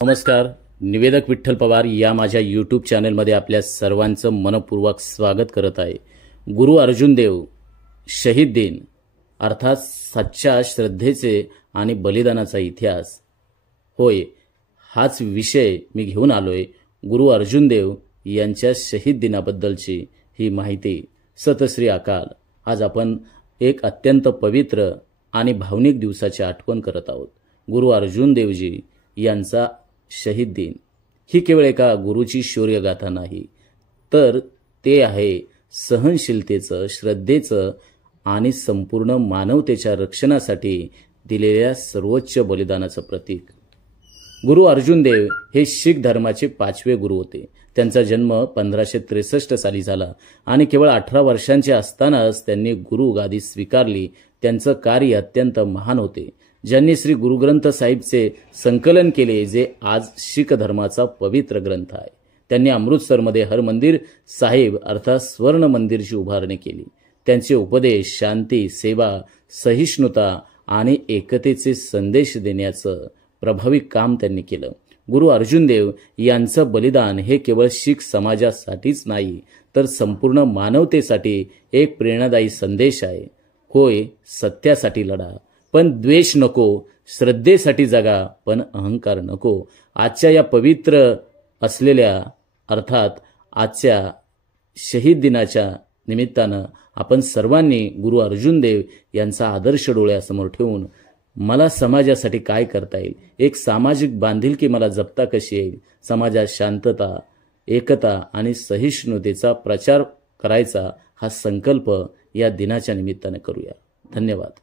नमस्कार. निवेदक विठ्ठल पवार या माझ्या यूट्यूब चॅनलमध्ये आपल्या सर्वांचं मनपूर्वक स्वागत करत आहे. गुरु अर्जुन देव शहीद दिन अर्थात सच्च्या श्रद्धेचे आणि बलिदानाचा इतिहास होय, हाच विषय मी घेऊन आलोय. गुरु अर्जुन देव यांच्या शहीद दिनाबद्दलची ही माहिती. सतश्री अकाल. आज आपण एक अत्यंत पवित्र आणि भावनिक दिवसाची आठवण करत आहोत. गुरु अर्जुन देवजी यांचा शहीद दिन ही केवळ एका गुरुची शौर्यगाथा नाही, तर ते आहे सहनशीलतेचं, श्रद्धेचं आणि संपूर्ण मानवतेच्या रक्षणासाठी दिलेल्या सर्वोच्च बलिदानाचं प्रतीक. गुरु अर्जुन देव हे शीख धर्माचे 5वे गुरु होते. त्यांचा जन्म 1563 साली झाला आणि केवळ 18 वर्षांचे असतानाच त्यांनी गुरु गादी स्वीकारली. त्यांचं कार्य अत्यंत महान होते, ज्यांनी श्री गुरु ग्रंथ साहिबचे संकलन केले, जे आज शीख धर्माचा पवित्र ग्रंथ आहे. त्यांनी अमृतसरमध्ये हरमंदिर साहिब अर्थात स्वर्ण मंदिरची उभारणी केली. त्यांचे उपदेश शांती, सेवा, सहिष्णुता आणि एकतेचे संदेश देण्याचं प्रभावी काम त्यांनी केलं. गुरु अर्जुन देव यांचं बलिदान हे केवळ शीख समाजासाठीच नाही, तर संपूर्ण मानवतेसाठी एक प्रेरणादायी संदेश आहे. होय, सत्यासाठी लढा पण द्वेष नको, श्रद्धेसाठी जगा पण अहंकार नको. आजच्या या पवित्र असलेल्या अर्थात आजच्या शहीद दिनाच्या निमित्तानं आपण सर्वांनी गुरु अर्जुन देव यांचा आदर्श डोळ्यासमोर ठेवून मला समाजासाठी काय करता येईल, एक सामाजिक बांधिलकी मला जपता कशी येईल, समाजात शांतता, एकता आणि सहिष्णुतेचा प्रचार करायचा हा संकल्प या दिनाच्या निमित्ताने करूया. धन्यवाद.